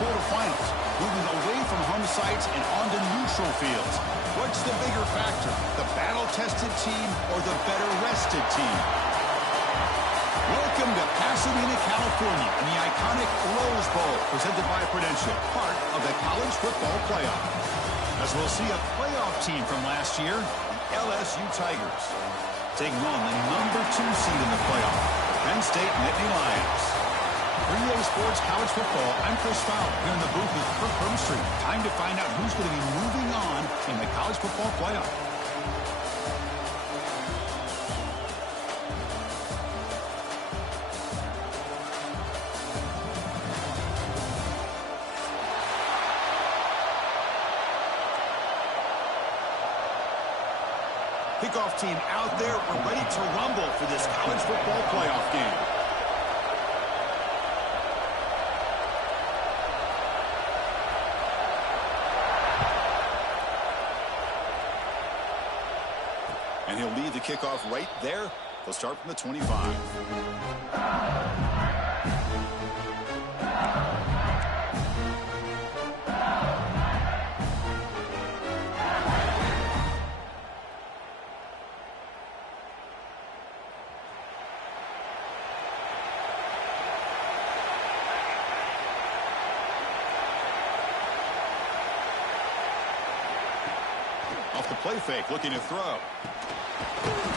quarterfinals, moving away from home sites and onto neutral fields. What's the bigger factor, the battle-tested team or the better-rested team? Welcome to Pasadena, California, in the iconic Rose Bowl, presented by Prudential, part of the college football playoff. As we'll see a playoff team from last year, the LSU Tigers, taking on the number 2 seed in the playoff, the Penn State Nittany Lions. For EA Sports College Football, I'm Chris Fowler, here in the booth with Kirk Hermstreet. Time to find out who's going to be moving on in the college football playoff. Kickoff team out there. We're ready to rumble for this college football playoff game. And he'll lead the kickoff right there. They'll start from the 25. Off the play fake, looking to throw.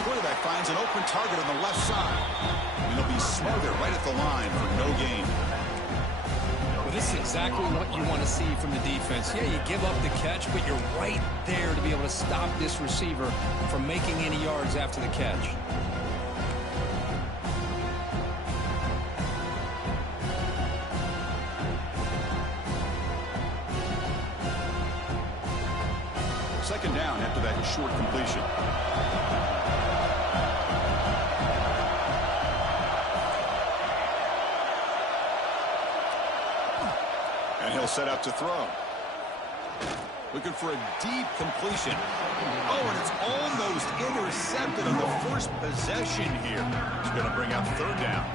Quarterback finds an open target on the left side. And he'll be smothered right at the line for no gain. Well, this is exactly what you want to see from the defense. Yeah, you give up the catch, but you're right there to be able to stop this receiver from making any yards after the catch. Second down after that short completion. And he'll set up to throw. Looking for a deep completion. Oh, and it's almost intercepted on the first possession here. It's going to bring up third down.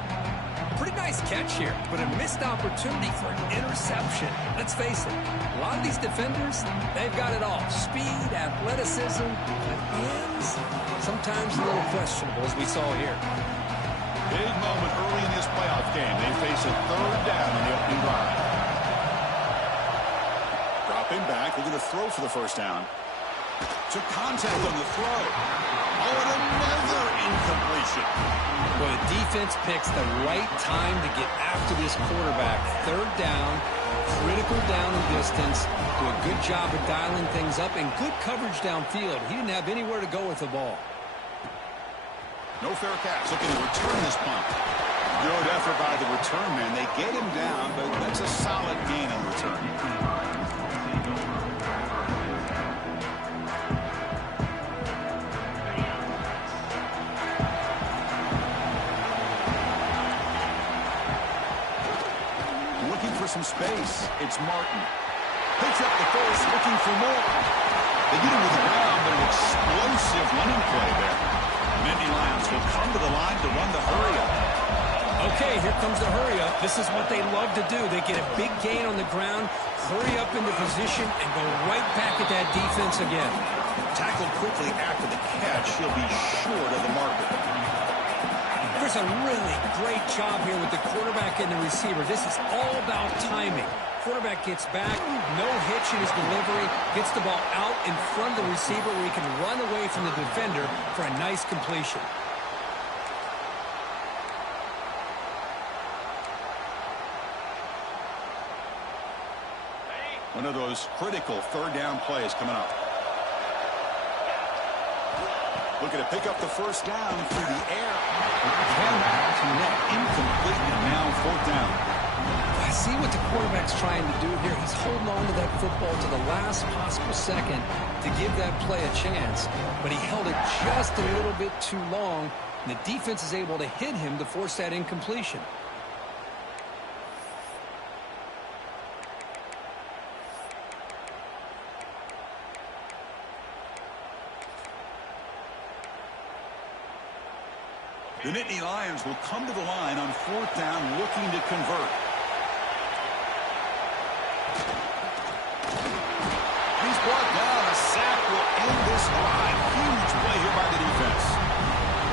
Pretty nice catch here, but a missed opportunity for an interception. Let's face it, a lot of these defenders, they've got it all. Speed, athleticism, but hands, sometimes a little questionable, as we saw here. Big moment early in this playoff game. They face a third down in the opening drive. Dropping back, looking to throw for the first down. Took contact on the throw. Oh, and another incompletion. Well, the defense picks the right time to get after this quarterback. Third down, critical down and distance. Do a good job of dialing things up and good coverage downfield. He didn't have anywhere to go with the ball. No fair catch. Looking to return this punt. Good effort by the return man. They get him down, but that's a solid gain on return. Some space. It's Martin. Picks up the first, looking for more. They get him to the ground, but an explosive running play there. The Nittany Lions will come to the line to run the hurry-up. Okay, here comes the hurry-up. This is what they love to do. They get a big gain on the ground, hurry up into position, and go right back at that defense again. Tackled quickly after the catch. He'll be short of the marker. There's a really great job here with the quarterback and the receiver. This is all about timing. Quarterback gets back, no hitch in his delivery, gets the ball out in front of the receiver where he can run away from the defender for a nice completion. One of those critical third down plays coming up. Looking to pick up the first down through the air. Cannot connect, incomplete, and now fourth down. I see what the quarterback's trying to do here. He's holding on to that football to the last possible second to give that play a chance. But he held it just a little bit too long, and the defense is able to hit him to force that incompletion. The Nittany Lions will come to the line on fourth down looking to convert. this drive. Huge play here by the defense.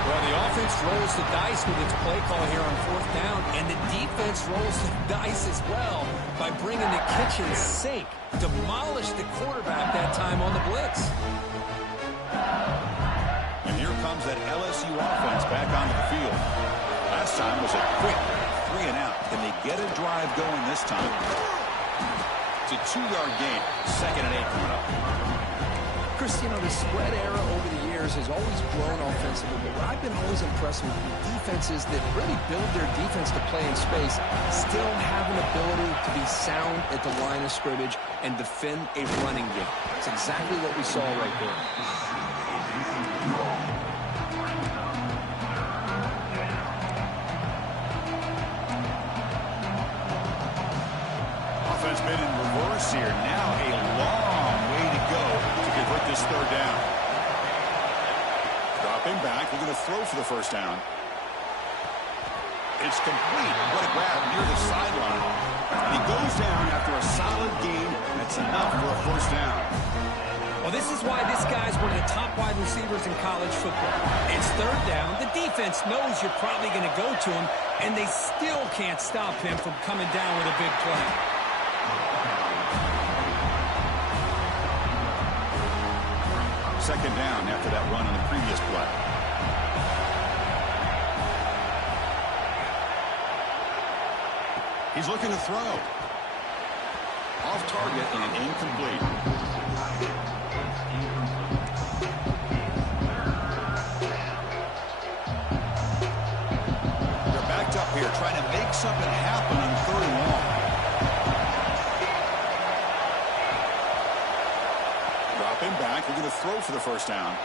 Well, the offense rolls the dice with its play call here on fourth down, and the defense rolls the dice as well by bringing the kitchen sink. Demolished the quarterback that time on the blitz. And here comes that LSU offense back onto the field. Last time was a quick 3 and out. Can they get a drive going this time? It's a 2-yard gain. 2nd and 8 coming up. Chris, you know, the spread era over the years has always grown offensively, but what I've been always impressed with defenses that really build their defense to play in space still have an ability to be sound at the line of scrimmage and defend a running game. That's exactly what we saw right there. Offense been in reverse here. Now a long way to go to convert this 3rd down. Dropping back. We're going to throw for the 1st down. It's complete. What a grab near the sideline. And he goes down after a solid gain. That's enough for a 1st down. Well, this is why this guy's one of the top wide receivers in college football. It's 3rd down. The defense knows you're probably going to go to him, and they still can't stop him from coming down with a big play. Second down after that run on the previous play. He's looking to throw. Off target and incomplete. They're backed up here trying to make something happen on 3rd and long. Dropping back. We're going to throw for the 1st down.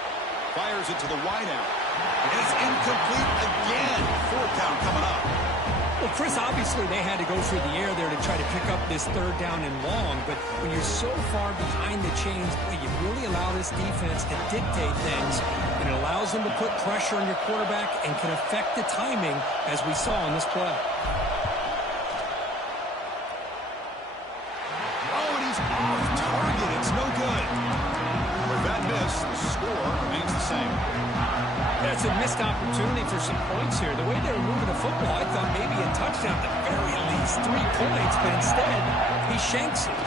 Fires it to the wideout. And it's incomplete again. 4th down coming up. Well, Chris, obviously they had to go through the air there to try to pick up this 3rd down and long, but when you're so far behind the chains, boy, you really allow this defense to dictate things, and it allows them to put pressure on your quarterback and can affect the timing, as we saw in this play. Oh, and he's off target. It's no good. With that miss, the score remains the same. That's a missed opportunity for some points here. The way they were moving the football, I thought maybe a touchdown at the very least, 3 points, but instead, he shanks it.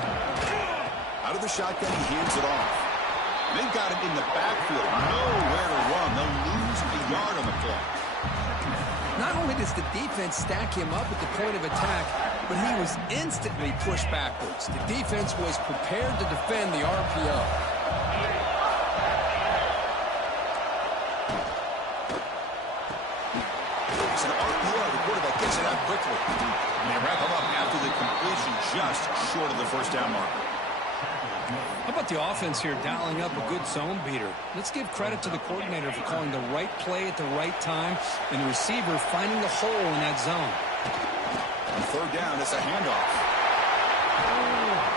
Out of the shotgun, he hands it off. They've got him in the backfield. Nowhere to run. They'll lose a yard on the play. Not only does the defense stack him up at the point of attack, but he was instantly pushed backwards. The defense was prepared to defend the RPO. It's an RPO. The quarterback gets it out quickly. And they wrap him up after the completion just short of the 1st down marker. How about the offense here dialing up a good zone beater? Let's give credit to the coordinator for calling the right play at the right time and the receiver finding the hole in that zone. On 3rd down, it's a handoff.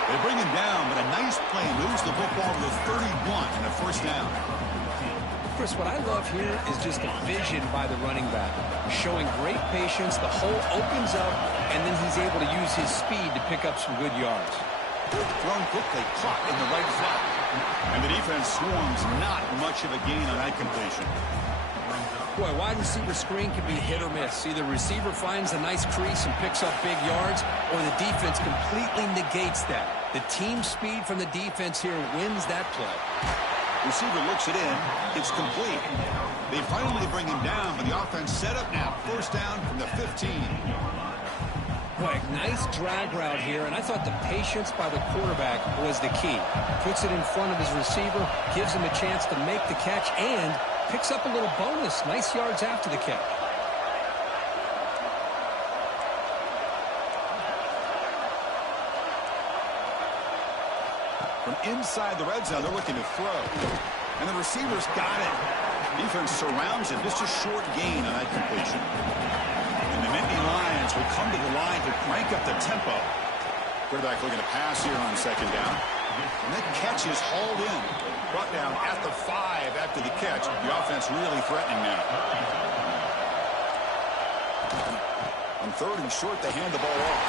They bring him down, but a nice play moves the football to the 31 and a 1st down. Chris, what I love here is just the vision by the running back. Showing great patience, the hole opens up, and then he's able to use his speed to pick up some good yards. Thrown quickly, caught in the right flat. And the defense swarms, not much of a gain on that completion. Boy, wide receiver screen can be hit or miss. Either receiver finds a nice crease and picks up big yards, or the defense completely negates that. The team speed from the defense here wins that play. Receiver looks it in. It's complete. They finally bring him down, but the offense set up now. 1st down from the 15. Boy, nice drag route here, and I thought the patience by the quarterback was the key. Puts it in front of his receiver, gives him a chance to make the catch, and picks up a little bonus. Nice yards after the catch. From inside the red zone, they're looking to throw. And the receiver's got it. Defense surrounds him. Just a short gain on that completion. And the Nittany Lions will come to the line to crank up the tempo. Quarterback looking to pass here on 2nd down. And that catch is hauled in. Brought down at the 5 after the catch. The offense really threatening now. On 3rd and short, they hand the ball off.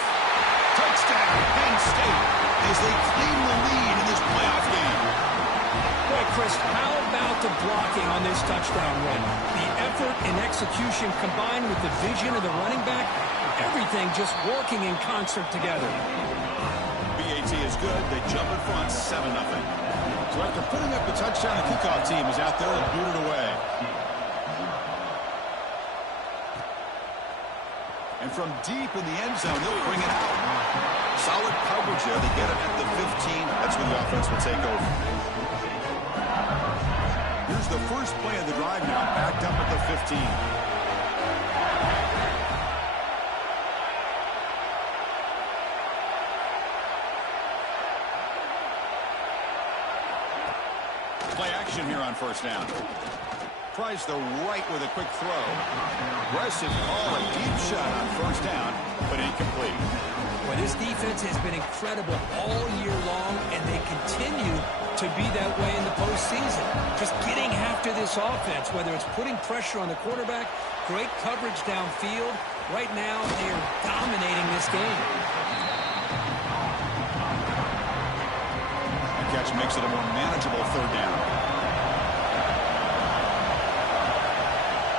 Touchdown, Penn State, as they claim the lead in this playoff game. Boy, Chris, how about the blocking on this touchdown run? The effort and execution combined with the vision of the running back, everything just working in concert together. BAT is good. They jump in front 7-0. So after putting up the touchdown, the kickoff team is out there and booted away. And from deep in the end zone, they'll bring it out. Solid coverage there. They get it at the 15. That's when the offense will take over. Here's the first play of the drive now, backed up at the 15. Play action here on first down. Tries the right with a quick throw. Aggressive call, a deep shot on first down, but incomplete. Well, this defense has been incredible all year long, and they continue to be that way in the postseason. Just getting after this offense, whether it's putting pressure on the quarterback, great coverage downfield. Right now, they are dominating this game. The catch makes it a more manageable third down.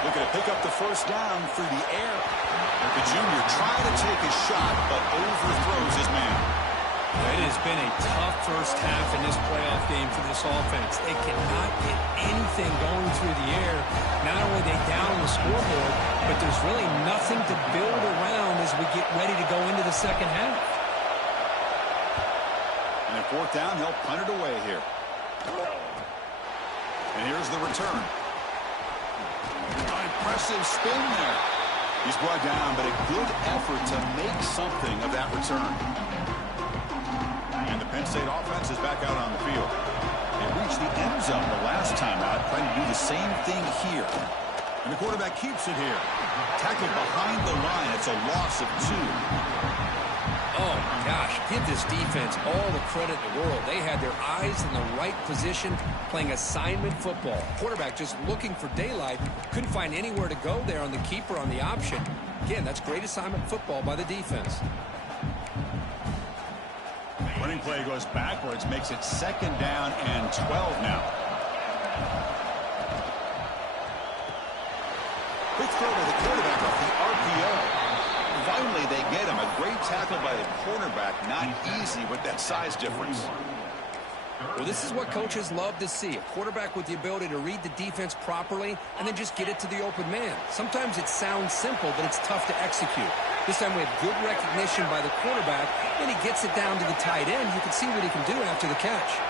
Looking to pick up the first down through the air. The junior trying to take a shot, but overthrows his man. It has been a tough first half in this playoff game for this offense. They cannot get anything going through the air. Not only are they down on the scoreboard, but there's really nothing to build around as we get ready to go into the second half. And at fourth down, he'll punt it away here. And here's the return. Impressive spin there. He's brought down, but a good effort to make something of that return. And the Penn State offense is back out on the field. They reached the end zone the last time out, trying to do the same thing here. And the quarterback keeps it here. Tackled behind the line. It's a loss of 2. Oh, gosh, give this defense all the credit in the world. They had their eyes in the right position, playing assignment football. Quarterback just looking for daylight. Couldn't find anywhere to go there on the keeper on the option. Again, that's great assignment football by the defense. Running play goes backwards, makes it second down and 12 now. Quick throw to the quarterback off the RPO. Finally, they get him. A great tackle by the cornerback. Not easy with that size difference. Well, this is what coaches love to see. A quarterback with the ability to read the defense properly and then just get it to the open man. Sometimes it sounds simple, but it's tough to execute. This time we have good recognition by the quarterback, and he gets it down to the tight end. You can see what he can do after the catch.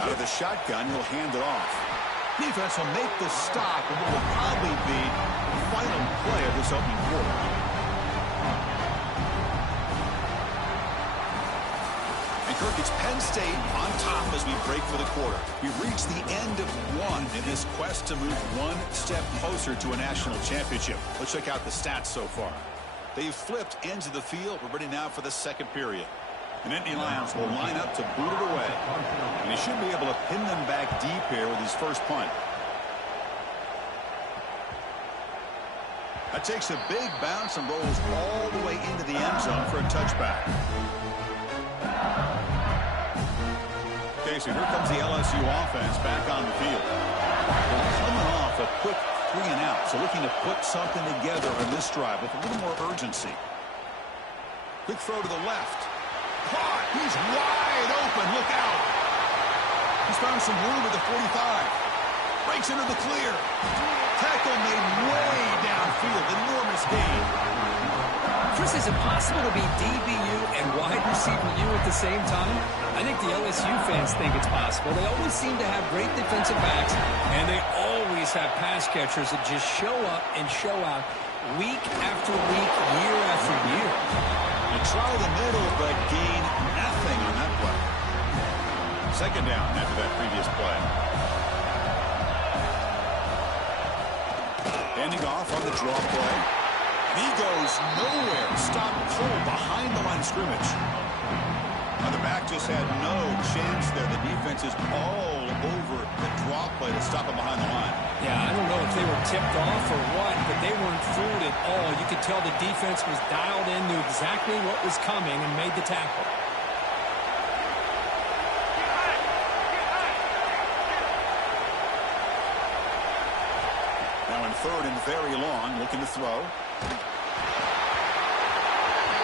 Out of the shotgun, he'll hand it off. Defense will make the stop, and what will probably be the final play of this opening quarter. And Kirk, it's Penn State on top as we break for the quarter. We've reached the end of one in this quest to move one step closer to a national championship. Let's check out the stats so far. They've flipped ends of the field. We're ready now for the second period. And Indy Lions will line up to boot it away. And he should be able to pin them back deep here with his first punt. That takes a big bounce and rolls all the way into the end zone for a touchback. Okay, so here comes the LSU offense back on the field. They're coming off a quick 3 and out, so looking to put something together in this drive with a little more urgency. Quick throw to the left. Caught. He's wide open. Look out. He's found some room at the 45. Breaks into the clear. Tackle made way downfield. Enormous gain. Chris, is it possible to be DBU and wide receiver U at the same time? I think the LSU fans think it's possible. They always seem to have great defensive backs, and they always have pass catchers that just show up and show out week after week, year after year. You try the middle, but gain nothing on that play. Second down after that previous play. Handing off on the draw play. And he goes nowhere. Stop cold behind the line of scrimmage. Now the back just had no chance there. The defense is all over the draw play to stop him behind the line. Yeah, I don't know if they were tipped off or what, but they weren't fooled at all. You could tell the defense was dialed in, knew exactly what was coming, and made the tackle. third and very long, looking to throw.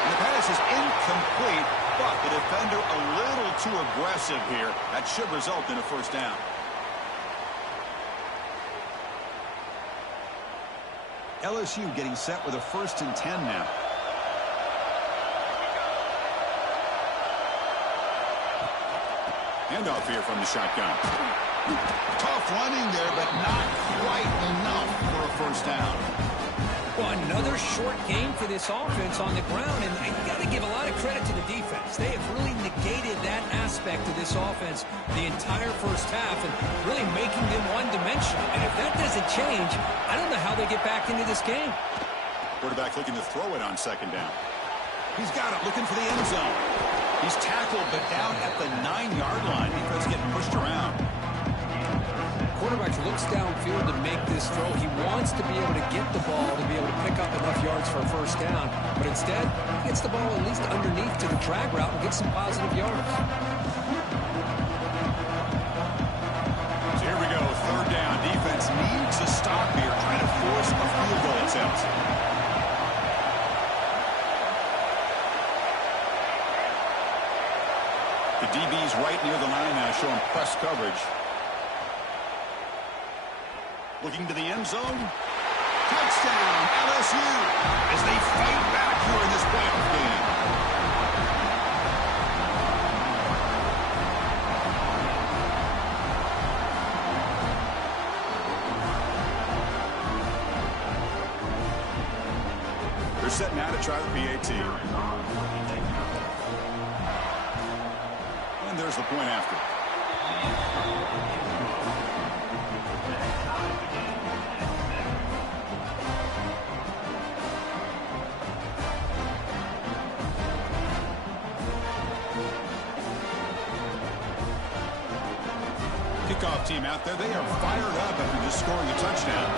And the pass is incomplete, but the defender a little too aggressive here. That should result in a first down. LSU getting set with a 1st and 10 now. Handoff here from the shotgun. Tough running there, but not quite enough for a first down. Well, another short game for this offense on the ground, and you got to give a lot of credit to the defense. They have really negated that aspect of this offense the entire first half and really making them one-dimensional. And if that doesn't change, I don't know how they get back into this game. Quarterback looking to throw it on 2nd down. He's got it, looking for the end zone. He's tackled, but down at the 9-yard line. Defense getting pushed around. Quarterback looks downfield to make this throw. He wants to be able to get the ball to be able to pick up enough yards for a first down. But instead, he gets the ball at least underneath to the drag route and gets some positive yards. So here we go, 3rd down. Defense needs a stop here, trying to force a field goal attempt. The DB's right near the line now, showing press coverage. Looking to the end zone. Touchdown, LSU, as they fight back here in this playoff game. They're set now to try the PAT. And there's the point after. Kickoff team out there, they are fired up after just scoring a touchdown.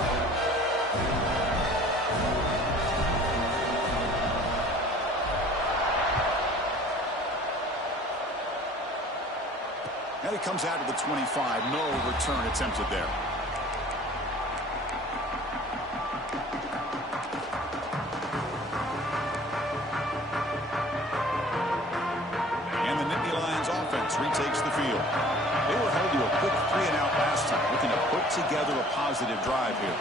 And it comes out of the 25. No return attempted there. And the Nittany Lions offense retakes the field. They were held to a quick 3-and-out last time, looking to put together a positive drive here.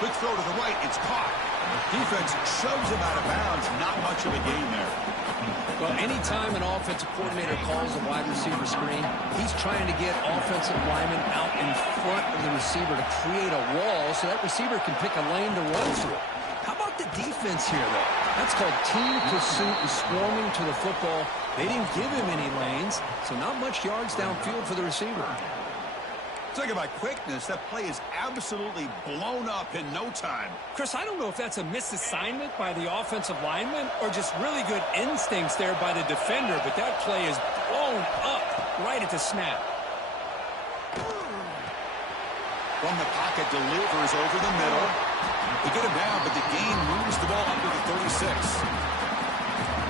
Quick throw to the right, it's caught. Defense shoves him out of bounds. Not much of a gain there. Well, anytime an offensive coordinator calls a wide receiver screen, he's trying to get offensive linemen out in front of the receiver to create a wall so that receiver can pick a lane to run through. How about the defense here, though? That's called team pursuit and swarming to the football. They didn't give him any lanes, so not much yards downfield for the receiver. Talk about quickness. That play is absolutely blown up in no time. Chris, I don't know if that's a misassignment by the offensive lineman or just really good instincts there by the defender, but that play is blown up right at the snap. From the pocket, delivers over the middle. They get him down, but the gain moves the ball under the 36.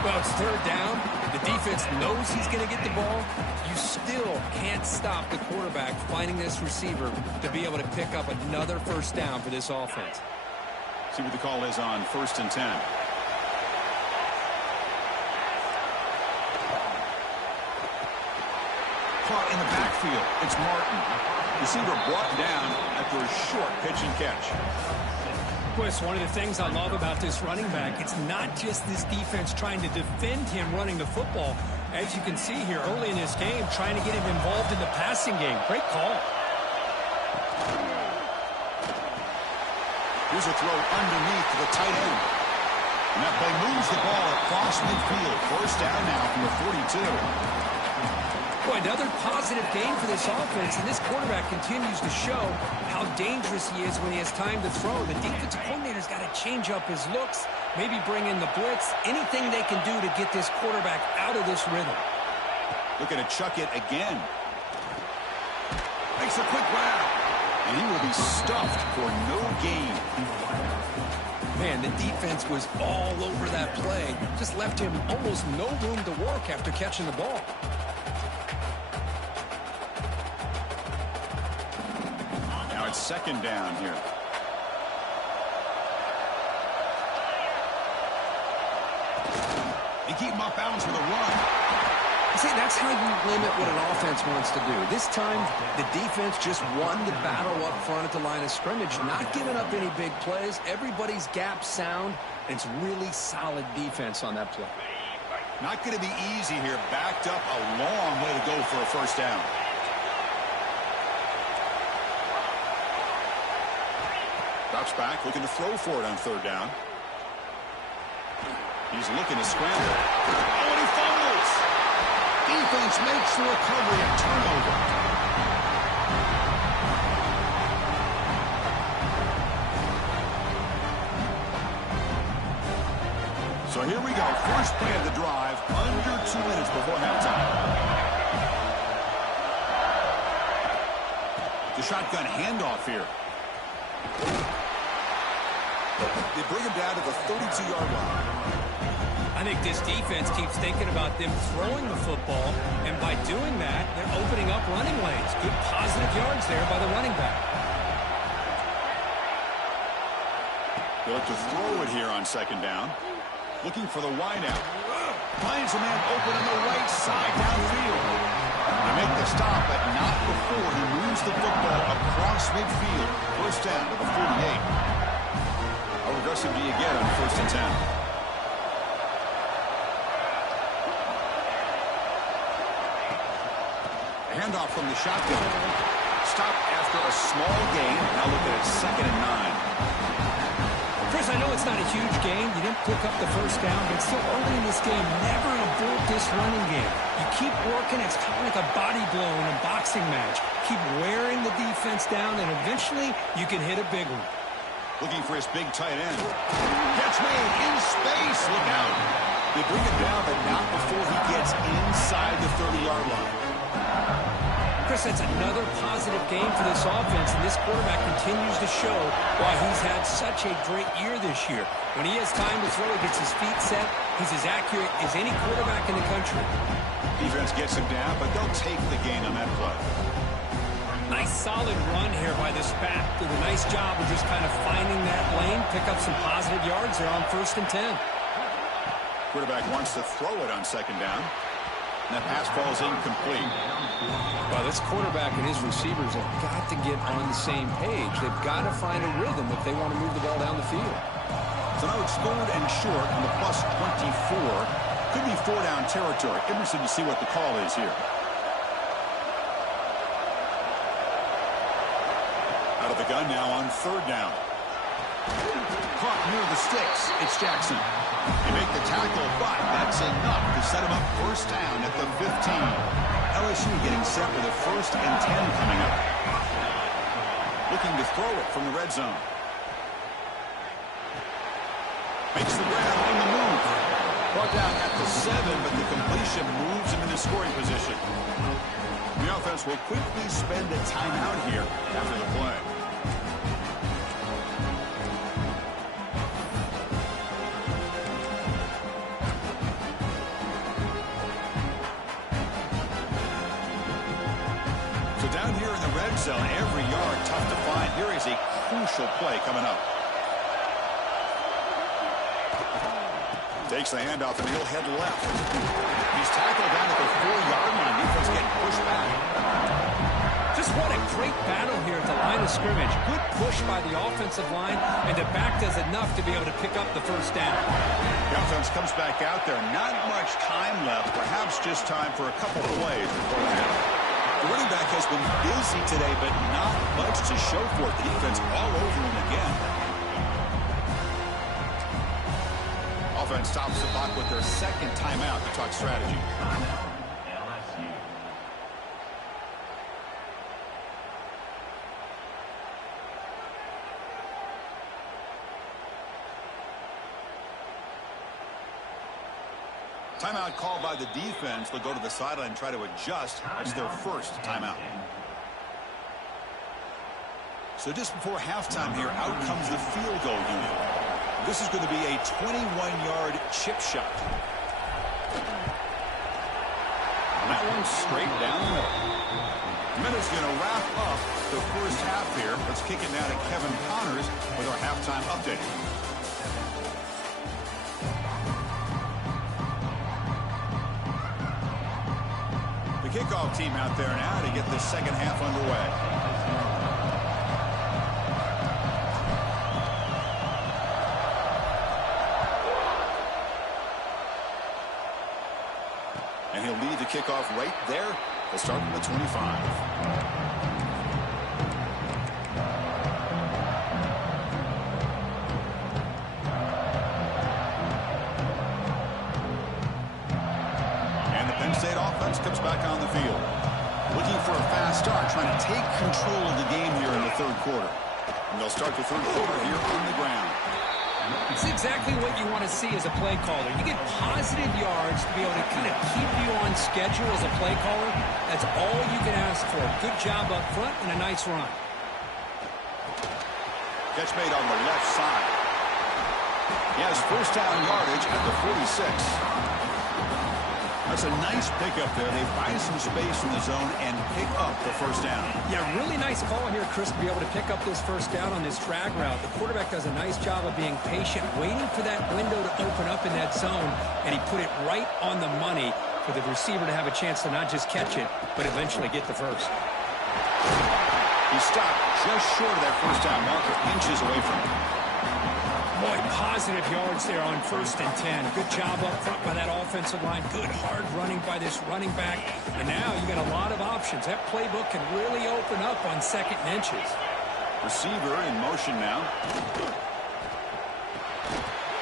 Well, it's 3rd down. The defense knows he's going to get the ball. You still can't stop the quarterback finding this receiver to be able to pick up another first down for this offense. See what the call is on 1st and 10. Caught in the backfield. It's Martin. Receiver brought down after a short pitch and catch. Chris, one of the things I love about this running back, it's not just this defense trying to defend him running the football. As you can see here early in this game, trying to get him involved in the passing game. Great call. Here's a throw underneath to the tight end. And that play moves the ball across midfield. First down now from the 42. Boy, another positive game for this offense, and this quarterback continues to show how dangerous he is when he has time to throw. The defensive coordinator's got to change up his looks, maybe bring in the blitz, anything they can do to get this quarterback out of this rhythm. Looking to chuck it again. Makes a quick grab, and he will be stuffed for no gain. Man, the defense was all over that play. Just left him almost no room to work after catching the ball. Now it's 2nd down here. They keep him off balance with a run. See, that's how you limit what an offense wants to do. This time, the defense just won the battle up front at the line of scrimmage, not giving up any big plays. Everybody's gap sound, and it's really solid defense on that play. Not going to be easy here. Backed up a long way to go for a first down. Drops back, looking to throw for it on third down. He's looking to scramble. Oh, and he fumbles! Defense makes the recovery, a turnover. So here we go. First play of the drive, under 2 minutes before halftime. The shotgun handoff here. They bring him down to the 32-yard line. I think this defense keeps thinking about them throwing the football, and by doing that, they're opening up running lanes. Good positive yards there by the running back. They look to throw it here on second down. Looking for the wideout. Finds a man open on the right side downfield. They make the stop, but not before he moves the football across midfield. First down to the 48. How aggressive do you get on first and 10? Handoff from the shotgun. Stop after a small gain. Now looking at second and 9. Chris, I know it's not a huge game. You didn't pick up the first down, but still early in this game, never abort this running game. You keep working. It's kind of like a body blow in a boxing match. Keep wearing the defense down, and eventually you can hit a big one. Looking for his big tight end. Catch made in space. Look out. They bring it down, but not before he gets inside the 30-yard line. Chris, that's another positive game for this offense, and this quarterback continues to show why he's had such a great year this year. When he has time to throw, he gets his feet set. He's as accurate as any quarterback in the country. Defense gets him down, but they'll take the gain on that play. Nice solid run here by this back. Did a nice job of just kind of finding that lane, pick up some positive yards there on first and 10. Quarterback wants to throw it on second down. And that pass falls incomplete. Well, this quarterback and his receivers have got to get on the same page. They've got to find a rhythm if they want to move the ball down the field. So now it's third and short on the plus 24. Could be four-down territory. Interested to see what the call is here. Out of the gun now on third down. Caught near the sticks. It's Jackson. They make the tackle, but that's enough to set him up first down at the 15. LSU getting set with a first and 10 coming up. Looking to throw it from the red zone. Makes the grab on the move. Brought down at the 7, but the completion moves him into scoring position. The offense will quickly spend a timeout here after the play. So down here in the red zone, every yard tough to find. Here is a crucial play coming up. Takes the handoff and he'll head left. He's tackled down at the 4-yard line. Defense getting pushed back. Just what a great battle here at the line of scrimmage. Good push by the offensive line, and the back does enough to be able to pick up the first down. The offense comes back out there. Not much time left. Perhaps just time for a couple plays before the half. The running back has been busy today, but not much to show for it. The defense all over him again. Offense stops the clock with their second timeout to talk strategy. Timeout called by the defense. They'll go to the sideline and try to adjust. It's their first timeout. So just before halftime here, out comes the field goal unit. This is going to be a 21-yard chip shot. And that one's straight down the middle. Minute's going to wrap up the first half here. Let's kick it now to Kevin Connors with our halftime update. kickoff team out there now to get this second half underway. And he'll lead the kickoff right there. They'll start from the 25. Comes back on the field. Looking for a fast start, trying to take control of the game here in the third quarter. And they'll start the third quarter here on the ground. It's exactly what you want to see as a play caller. You get positive yards to be able to kind of keep you on schedule as a play caller. That's all you can ask for. Good job up front and a nice run. Catch made on the left side. He has first down yardage at the 46. That's a nice pickup there. They find some space in the zone and pick up the first down. Yeah, really nice call here, Chris, to be able to pick up this first down on this drag route. The quarterback does a nice job of being patient, waiting for that window to open up in that zone, and he put it right on the money for the receiver to have a chance to not just catch it, but eventually get the first. He stopped just short of that first down marker, inches away from it. Boy, positive yards there on 1st and 10. Good job up front by that offensive line. Good hard running by this running back. And now you got a lot of options. That playbook can really open up on 2nd and inches. Receiver in motion now.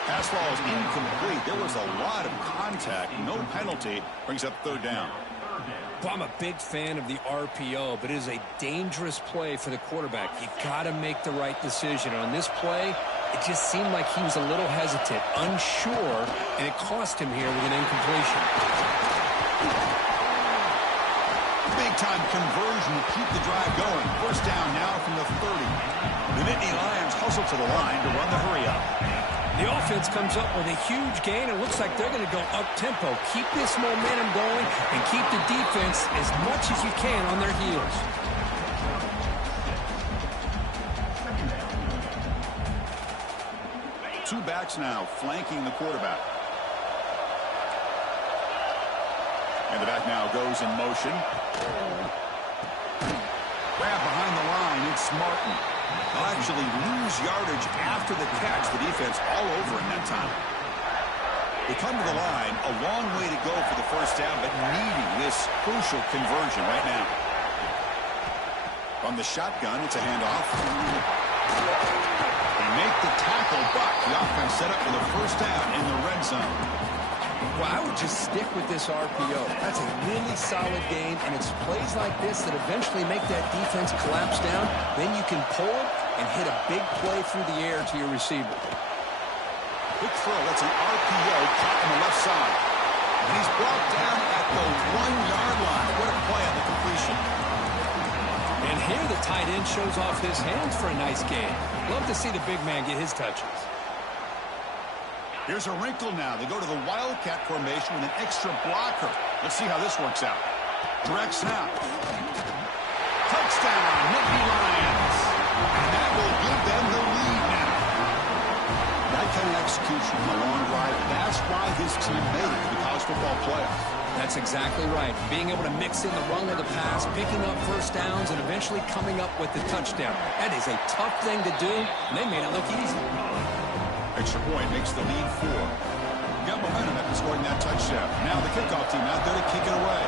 Pass ball is incomplete. There was a lot of contact. No penalty. Brings up 3rd down. Well, I'm a big fan of the RPO, but it is a dangerous play for the quarterback. You got to make the right decision. On this play, it just seemed like he was a little hesitant, unsure, and it cost him here with an incompletion. Big-time conversion to keep the drive going. First down now from the 30. The Nittany Lions hustle to the line to run the hurry-up. The offense comes up with a huge gain. It looks like they're going to go up-tempo. Keep this momentum going and keep the defense as much as you can on their heels. Two backs now flanking the quarterback. And the back now goes in motion. Grab behind the line. It's Martin. They'll actually lose yardage after the catch. The defense all over in that time. They come to the line. A long way to go for the first down, but needing this crucial conversion right now. From the shotgun, it's a handoff. They make the tackle, but the offense set up for the first down in the red zone. Well, I would just stick with this RPO. That's a really solid game, and it's plays like this that eventually make that defense collapse down. Then you can pull it and hit a big play through the air to your receiver. Quick throw. That's an RPO caught on the left side. And he's brought down at the 1-yard line. What a play on the completion. And here the tight end shows off his hands for a nice game. Love to see the big man get his touches. Here's a wrinkle now. They go to the Wildcat formation with an extra blocker. Let's see how this works out. Direct snap. Touchdown, Nittany Lions. And that will give them the lead now. That kind of execution on a long drive, that's why his team made it to the college football playoff. That's exactly right. Being able to mix in the run with the pass, picking up first downs, and eventually coming up with the touchdown. That is a tough thing to do, and they made it look easy. Extra point makes the lead 4. Got momentum after scoring that touchdown. Now the kickoff team out there to kick it away.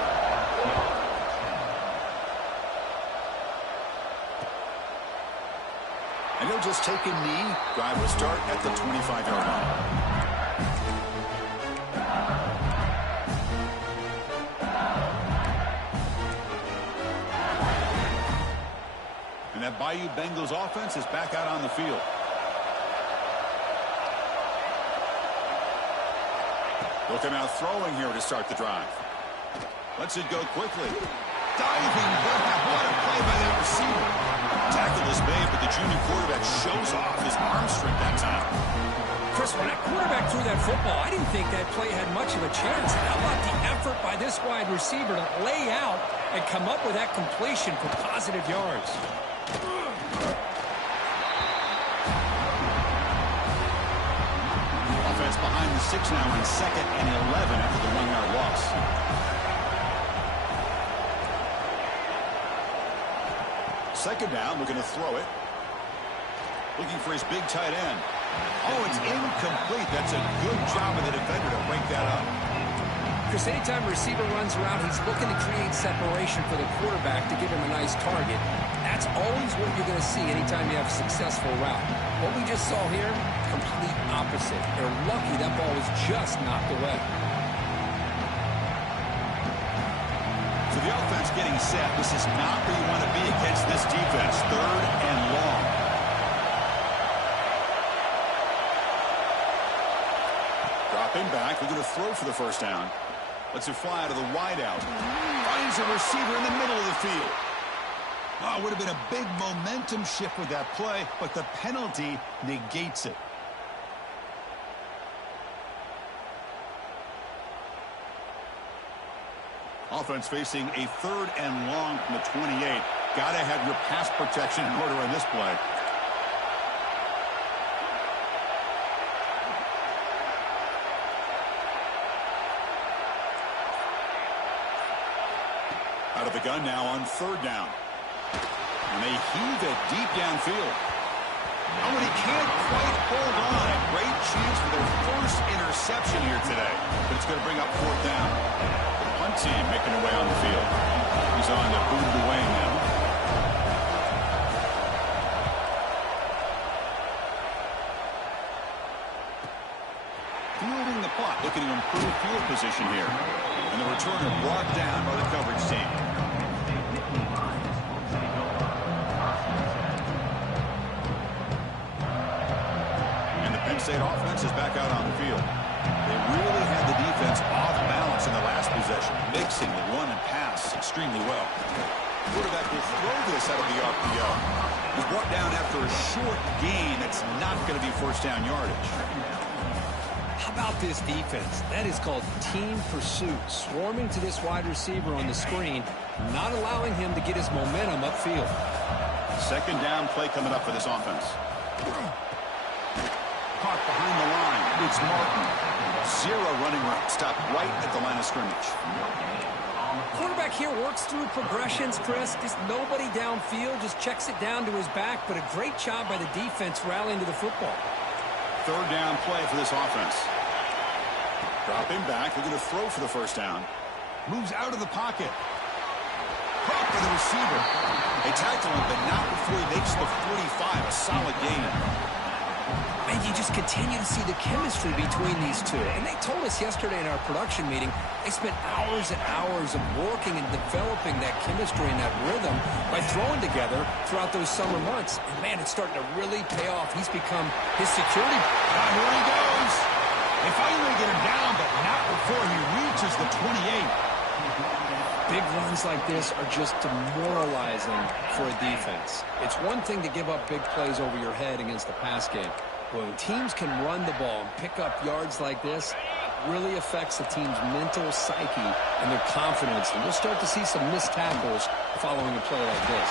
And he'll just take a knee. Drive will start at the 25-yard line. And that Bayou Bengals offense is back out on the field. Looking out throwing here to start the drive. Lets it go quickly. Diving grab. What a play by that receiver. Tackle is made, but the junior quarterback shows off his arm strength that time. Chris, when that quarterback threw that football, I didn't think that play had much of a chance. How about the effort by this wide receiver to lay out and come up with that completion for positive yards? Offense behind the 6 now on 2nd and 11 after the 1-yard loss. second down, looking to throw it. Looking for his big tight end. Oh, it's incomplete. That's a good job of the defender to break that up. Chris, anytime a receiver runs around, he's looking to create separation for the quarterback to give him a nice target. That's always what you're going to see anytime you have a successful route. What we just saw here, complete opposite. They're lucky that ball was just knocked away. So the offense getting set. This is not where you want to be against this defense. 3rd and long. Dropping back. We're going to throw for the first down. Lets it fly out of the wideout. Finds a receiver in the middle of the field. Oh, it would have been a big momentum shift with that play, but the penalty negates it. Offense facing a 3rd and long from the 28. Got to have your pass protection in order on this play. Out of the gun now on 3rd down. And they heave it deep downfield. Oh, and he can't quite hold on. A great chance for their first interception here today. But it's going to bring up 4th down. The punt team making their way on the field. He's on to boot it away now. Fielding the punt, looking to improve field position here. And the returner brought down by the coverage team. State offense is back out on the field. They really had the defense off balance in the last possession, mixing the run and pass extremely well. Quarterback will throw this out of the RPO. He's brought down after a short gain. That's not going to be first down yardage. How about this defense? That is called team pursuit. Swarming to this wide receiver on the screen, not allowing him to get his momentum upfield. Second down play coming up for this offense. Caught behind the line. It's Martin. 0 running route. Stopped right at the line of scrimmage. Quarterback here works through progressions, Chris. Just nobody downfield. Just checks it down to his back. But a great job by the defense rallying to the football. 3rd down play for this offense. Dropping back. They're going to throw for the first down. Moves out of the pocket. Caught for the receiver. They tackle him, but not before he makes the 45. A solid gain. And you just continue to see the chemistry between these two. And they told us yesterday in our production meeting, they spent hours and hours of working and developing that chemistry and that rhythm by throwing together throughout those summer months. And, man, it's starting to really pay off. He's become his security. Here he goes. They finally get him down, but not before he reaches the 28. Big runs like this are just demoralizing for a defense. It's one thing to give up big plays over your head against the pass game. When teams can run the ball and pick up yards like this, it really affects the team's mental psyche and their confidence. And we'll start to see some missed tackles following a play like this.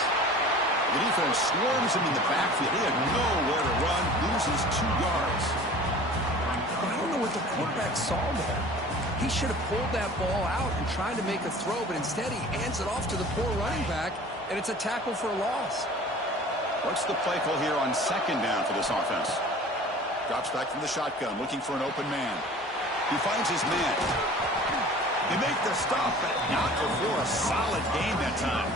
The defense swarms him in the backfield. He had nowhere to run, loses 2 yards. I don't know what the quarterback saw there. He should have pulled that ball out and tried to make a throw, but instead he hands it off to the poor running back, and it's a tackle for a loss. What's the play call here on 2nd down for this offense? Drops back from the shotgun, looking for an open man. He finds his man. They make the stop, but not before a solid gain that time.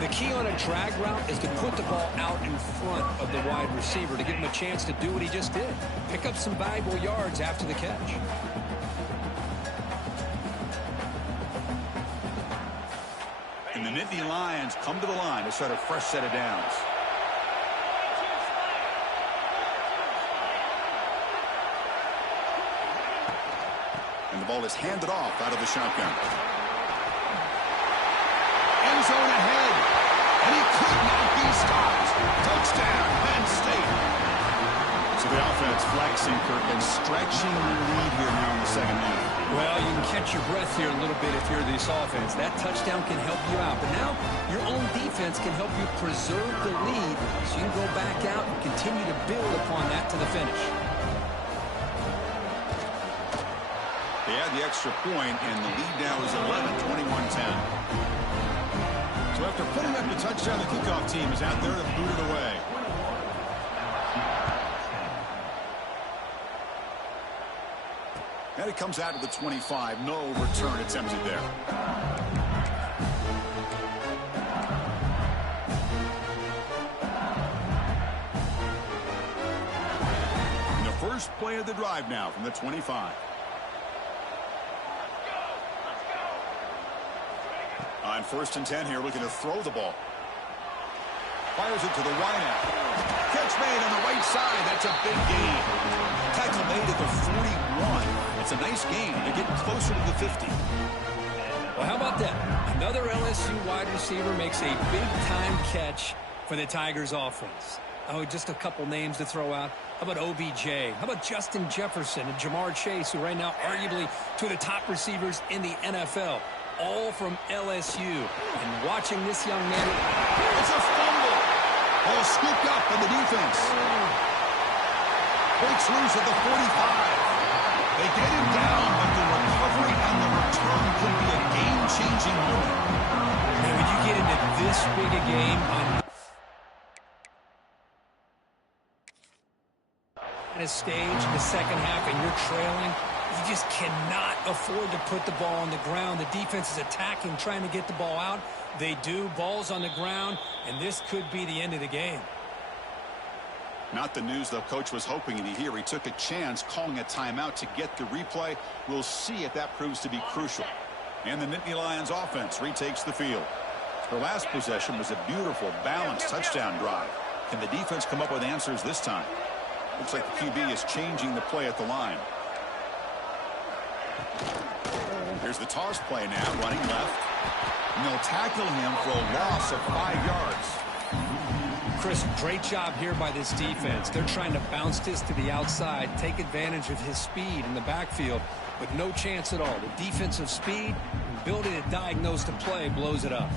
The key on a drag route is to put the ball out in front of the wide receiver to give him a chance to do what he just did. Pick up some valuable yards after the catch. And the Nittany Lions come to the line to start a fresh set of downs. And the ball is handed off out of the shotgun. End zone ahead. And he could not be stopped. Touchdown, Penn State. So the offense flexing, Kirk, and stretching the lead here now in the second half. Well, you can catch your breath here a little bit if you're this offense. That touchdown can help you out. But now your own defense can help you preserve the lead so you can go back out and continue to build upon that to the finish. They had the extra point, and the lead now is 11, 21-10. So So after putting up the touchdown, the kickoff team is out there to boot it away. And it comes out to the 25. No return attempted there. And the first play of the drive now from the 25. On 1st and 10 here, looking to throw the ball. Fires it to the wideout. Catch made on the right side. That's a big gain. Tackle made at the 41. It's a nice gain. They're getting closer to the 50. Well, how about that? Another LSU wide receiver makes a big-time catch for the Tigers offense. Oh, just a couple names to throw out. How about OBJ? How about Justin Jefferson and Jamar Chase, who right now arguably two of the top receivers in the NFL? All from LSU. And watching this young man. It's a fumble. Ball scooped up by the defense. Breaks loose at the 45. They get him down, but the recovery and the return could be a game-changing moment. And when you get into this big a game on a stage in the second half and you're trailing, you just cannot afford to put the ball on the ground. The defense is attacking, trying to get the ball out. They do. Ball's on the ground, and this could be the end of the game. Not the news the coach was hoping to hear. He took a chance calling a timeout to get the replay. We'll see if that proves to be crucial. And the Nittany Lions offense retakes the field. Their last possession was a beautiful, balanced touchdown drive. Can the defense come up with answers this time? Looks like the QB is changing the play at the line. Here's the toss play now, running left. And they'll tackle him for a loss of 5 yards. Chris, great job here by this defense. They're trying to bounce this to the outside, take advantage of his speed in the backfield, but no chance at all. The defensive speed, ability to diagnose the play, blows it up.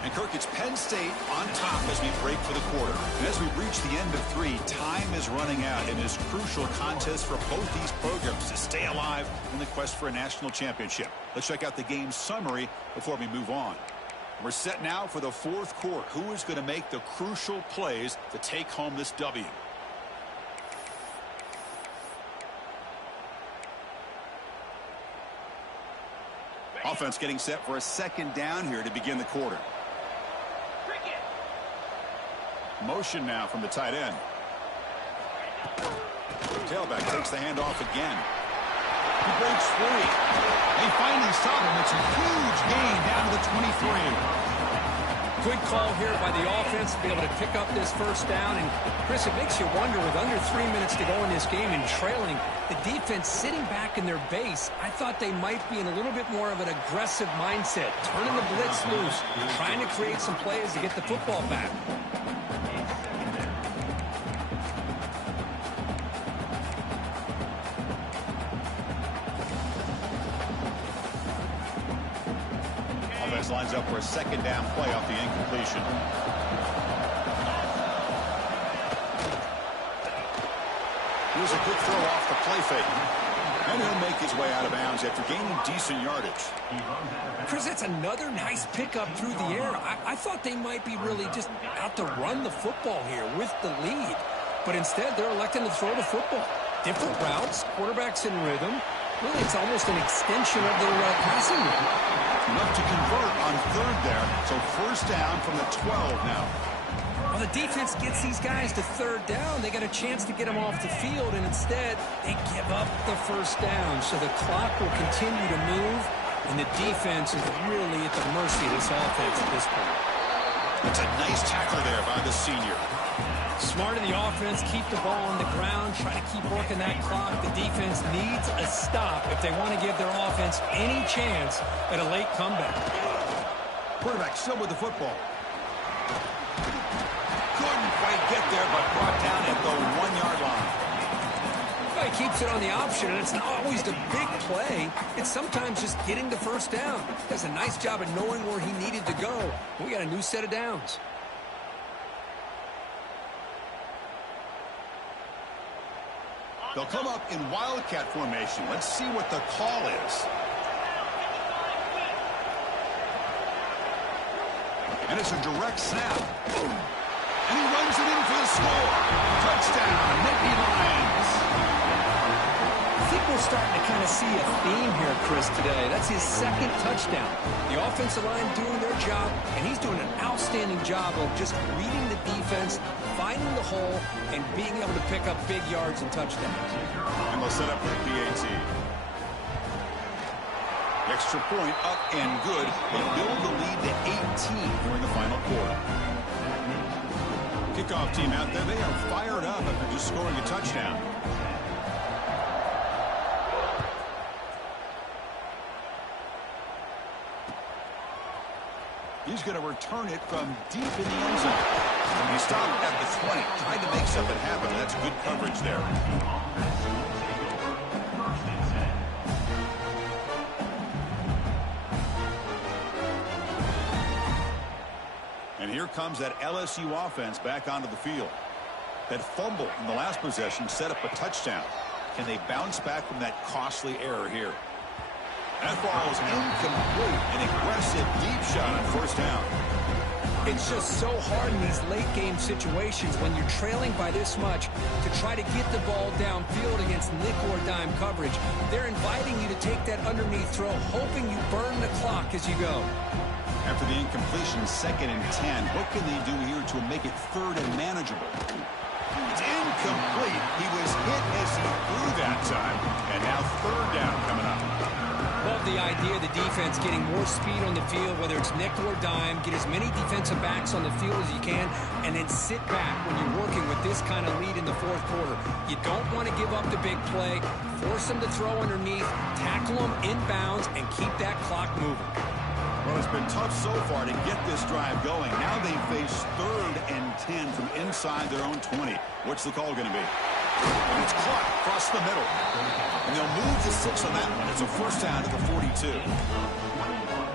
And Kirk, it's Penn State on top as we break for the quarter. And as we reach the end of 3, time is running out in this crucial contest for both these programs to stay alive in the quest for a national championship. Let's check out the game summary before we move on. We're set now for the 4th quarter. Who is going to make the crucial plays to take home this W? Offense getting set for a 2nd down here to begin the quarter. Motion now from the tight end. Tailback takes the handoff again. He breaks free. They finally stop him. It's a huge gain down to the 23. Good call here by the offense to be able to pick up this 1st down. And, Chris, it makes you wonder, with under 3 minutes to go in this game and trailing, the defense sitting back in their base, I thought they might be in a little bit more of an aggressive mindset, turning the blitz loose, trying to create some plays to get the football back. Lines up for a 2nd down play off the incompletion. Here's a quick throw off the play fake. And he'll make his way out of bounds after gaining decent yardage. Chris, that's another nice pickup through the air. I thought they might be really just out to run the football here with the lead. But instead, they're electing to throw the football. Different routes, quarterbacks in rhythm. Really, it's almost an extension of their passing game. Enough to convert on 3rd there. So 1st down from the 12 now. Well, the defense gets these guys to 3rd down. They got a chance to get them off the field, and instead they give up the 1st down. So the clock will continue to move, and the defense is really at the mercy of this offense at this point. It's a nice tackle there by the senior. Smart of the offense, keep the ball on the ground, try to keep working that clock. The defense needs a stop if they want to give their offense any chance at a late comeback. Quarterback still with the football. Couldn't quite get there, but brought down at the 1-yard line. Well, he keeps it on the option, and it's not always the big play. It's sometimes just getting the 1st down. He does a nice job of knowing where he needed to go. We got a new set of downs. They'll come up in Wildcat formation. Let's see what the call is. And it's a direct snap. And he runs it in for the score. Touchdown, Nittany Lions. I think we're starting to kind of see a theme here, Chris, today. That's his second touchdown. The offensive line doing their job, and he's doing an outstanding job of just reading the defense, finding the hole, and being able to pick up big yards and touchdowns. And they'll set up for the PAT. Extra point up and good. They build the lead to 18 during the final quarter. Kickoff team out there. They are fired up after just scoring a touchdown. He's going to return it from deep in the end zone. He stopped at the 20, trying to make something happen. That's good coverage there. And here comes that LSU offense back onto the field. That fumble in the last possession set up a touchdown. Can they bounce back from that costly error here? That ball is incomplete. An aggressive deep shot on first down. It's just so hard in these late game situations when you're trailing by this much to try to get the ball downfield against nickel or dime coverage. They're inviting you to take that underneath throw, hoping you burn the clock as you go. After the incompletion, 2nd and 10. What can they do here to make it 3rd and manageable? It's incomplete. He was hit as he threw that time. And now 3rd down coming up. Love the idea of the defense getting more speed on the field, whether it's nickel or dime, get as many defensive backs on the field as you can, and then sit back when you're working with this kind of lead in the 4th quarter. You don't want to give up the big play, force them to throw underneath, tackle them inbounds, and keep that clock moving. Well, it's been tough so far to get this drive going. Now they face 3rd and 10 from inside their own 20. What's the call going to be? And it's caught across the middle. And they'll move to 6 on that one. It's a first down to the 42.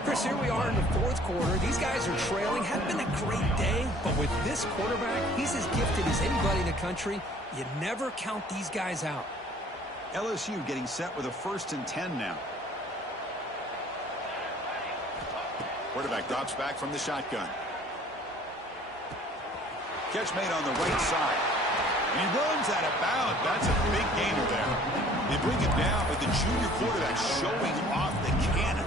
Chris, here we are in the 4th quarter. These guys are trailing. Hadn't been a great day, but with this quarterback, he's as gifted as anybody in the country. You never count these guys out. LSU getting set with a 1st and 10 now. Quarterback drops back from the shotgun. Catch made on the right side. And he runs out of bounds. That's a big gainer there. They bring him down, but the junior quarterback showing off the cannon.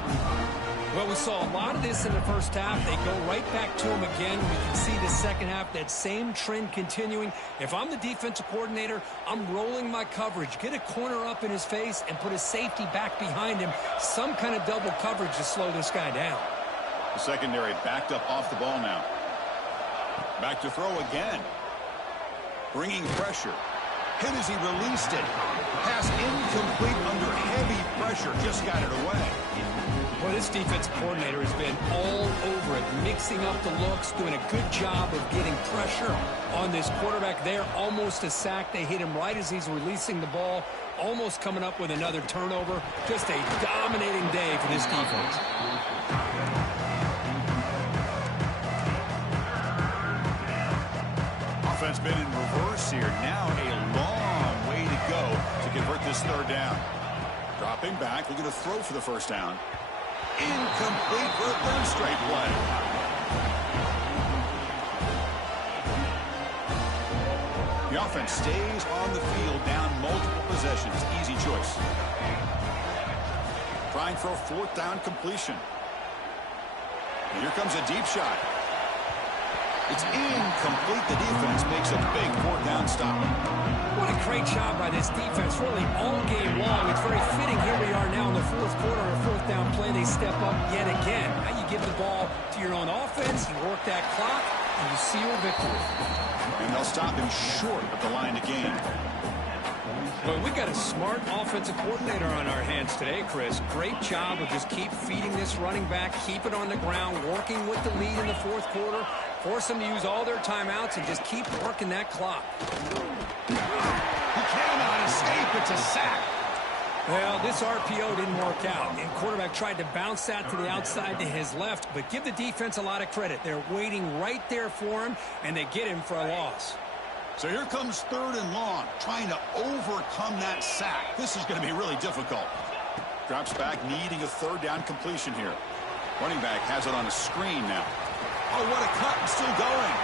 Well, we saw a lot of this in the first half. They go right back to him again. We can see the second half, that same trend continuing. If I'm the defensive coordinator, I'm rolling my coverage. Get a corner up in his face and put a safety back behind him. Some kind of double coverage to slow this guy down. The secondary backed up off the ball now. Back to throw again. Bringing pressure. Hit as he released it. Pass incomplete under heavy pressure. Just got it away. Well, this defensive coordinator has been all over it, mixing up the looks, doing a good job of getting pressure on this quarterback there. Almost a sack. They hit him right as he's releasing the ball. Almost coming up with another turnover. Just a dominating day for this defense. Offense been in reverse here. Now a long way to go to convert this 3rd down. Dropping back, looking to throw for the first down. Incomplete for a 3rd straight play. The offense stays on the field, down multiple possessions. Easy choice. Trying for a 4th down completion. And here comes a deep shot. It's incomplete. The defense makes a big 4th down stop. What a great job by this defense, really all game long. It's very fitting. Here we are now in the 4th quarter, a 4th down play. They step up yet again. Now you give the ball to your own offense, you work that clock, and you seal a victory. And they'll stop him short of the line to gain. Well, we've got a smart offensive coordinator on our hands today, Chris. Great job of just keep feeding this running back, keep it on the ground, working with the lead in the 4th quarter, force them to use all their timeouts, and just keep working that clock. He cannot escape. It's a sack. Well, this RPO didn't work out, and quarterback tried to bounce that to the outside to his left, but give the defense a lot of credit. They're waiting right there for him, and they get him for a loss. So here comes 3rd and long, trying to overcome that sack. This is going to be really difficult. Drops back, needing a 3rd down completion here. Running back has it on a screen now. Oh, what a cut, and still going.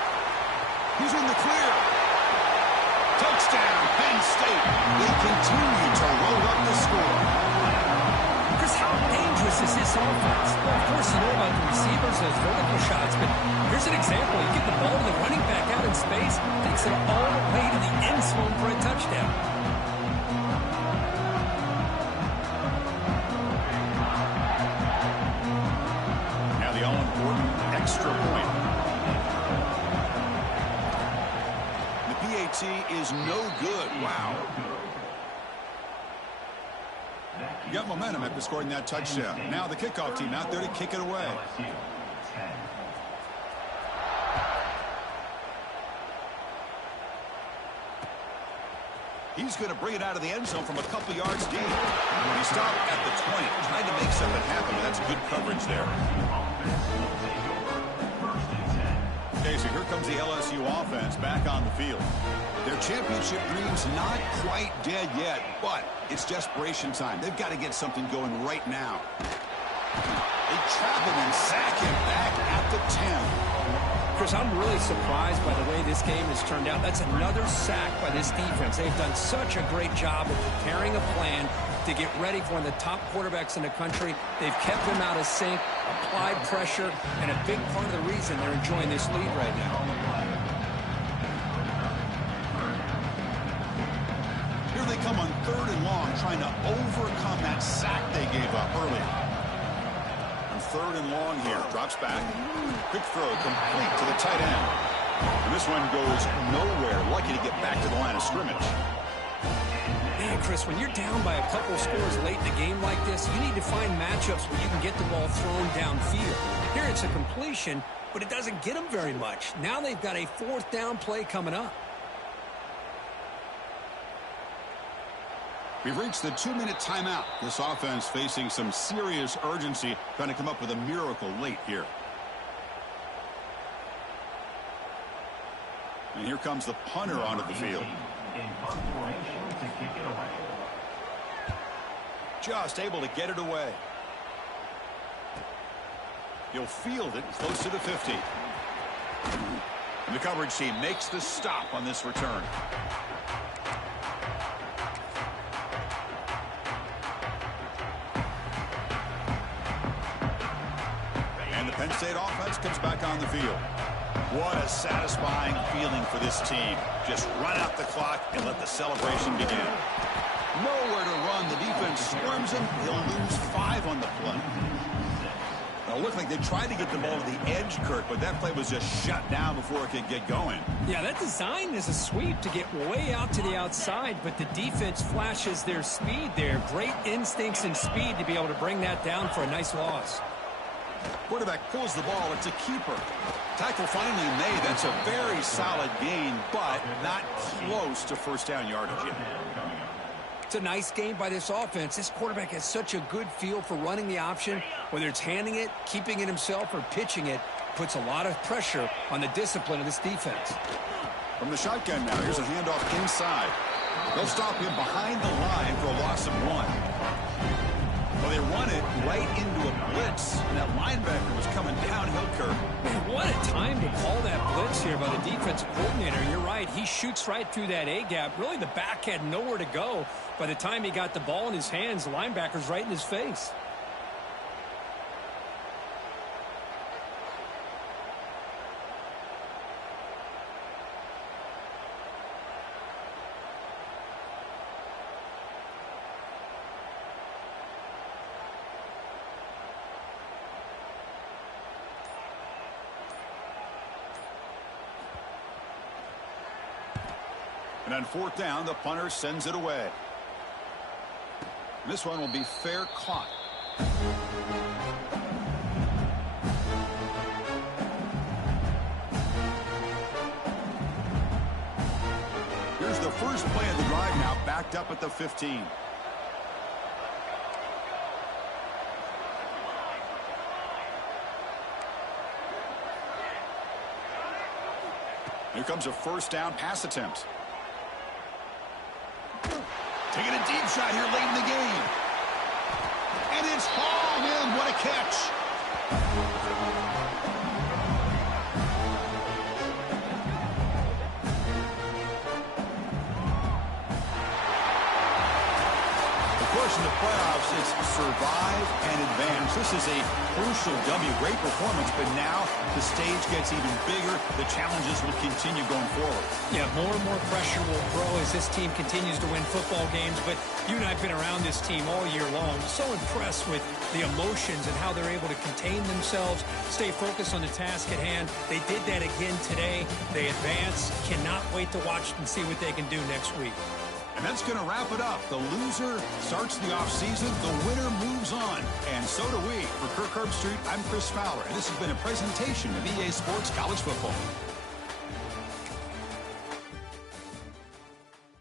He's in the clear. Touchdown, Penn State. They continue to load up the score. Chris, how dangerous is this offense? Well, of course, you know about the receivers, those vertical shots, but here's an example. You get the ball to the running back out in space, takes it all the way to the end zone for a touchdown. Now the all-important extra point. The PAT is no good. Wow. You got momentum after scoring that touchdown. Now the kickoff team out there to kick it away. He's going to bring it out of the end zone from a couple yards deep. He stopped at the 20, trying to make something happen. That's good coverage there. Okay, so here comes the LSU offense back on the field. Their championship dream's not quite dead yet, but it's desperation time. They've got to get something going right now. They trap him and sack him back at the 10. Chris, I'm really surprised by the way this game has turned out. That's another sack by this defense. They've done such a great job of preparing a plan to get ready for one of the top quarterbacks in the country. They've kept him out of sync, applied pressure, and a big part of the reason they're enjoying this lead right now. Here they come on 3rd and long, trying to overcome that sack they gave up early. On 3rd and long here, drops back. Quick throw, complete to the tight end. And this one goes nowhere. Lucky to get back to the line of scrimmage. Man, Chris, when you're down by a couple scores late in a game like this, you need to find matchups where you can get the ball thrown downfield. Here it's a completion, but it doesn't get them very much. Now they've got a 4th down play coming up. We've reached the 2-minute timeout. This offense facing some serious urgency, trying to come up with a miracle late here. And here comes the punter onto the field. Just able to get it away. He'll field it close to the 50. And the coverage team makes the stop on this return. And the Penn State offense comes back on the field. What a satisfying feeling for this team. Just run out the clock and let the celebration begin. Nowhere to run. The defense swarms him. He'll lose 5 on the play. Now, it looked like they tried to get the ball to the edge, Kurt, but that play was just shut down before it could get going. Yeah, that design is a sweep to get way out to the outside, but the defense flashes their speed there. Great instincts and speed to be able to bring that down for a nice loss. Quarterback pulls the ball. It's a keeper. Tackle finally made. That's a very solid gain, but not close to first down yardage yet. It's a nice game by this offense. This quarterback has such a good feel for running the option. Whether it's handing it, keeping it himself, or pitching it, puts a lot of pressure on the discipline of this defense. From the shotgun now, here's a handoff inside. They'll stop him behind the line for a loss of 1. Well, they run it right into a blitz, and that linebacker was coming downhill, Kurt. Man, what a time to call that blitz here by the defensive coordinator. You're right. He shoots right through that A-gap. Really, the back had nowhere to go. By the time he got the ball in his hands, the linebacker's right in his face. And on 4th down, the punter sends it away. This one will be fair caught. Here's the first play of the drive now, backed up at the 15. Here comes a first down pass attempt. Taking a deep shot here late in the game. And it's hauled in. What a catch. course, in the playoffs, it's survive and advance. This is a crucial W. Great performance, but now the stage gets even bigger. The challenges will continue going forward. Yeah, more and more pressure will grow as this team continues to win football games. But you and I have been around this team all year long. So impressed with the emotions and how they're able to contain themselves, stay focused on the task at hand. They did that again today. They advance. Cannot wait to watch and see what they can do next week. And that's going to wrap it up. The loser starts the offseason. The winner moves on. And so do we. For Kirk Herbstreit, I'm Chris Fowler. And this has been a presentation of EA Sports College Football.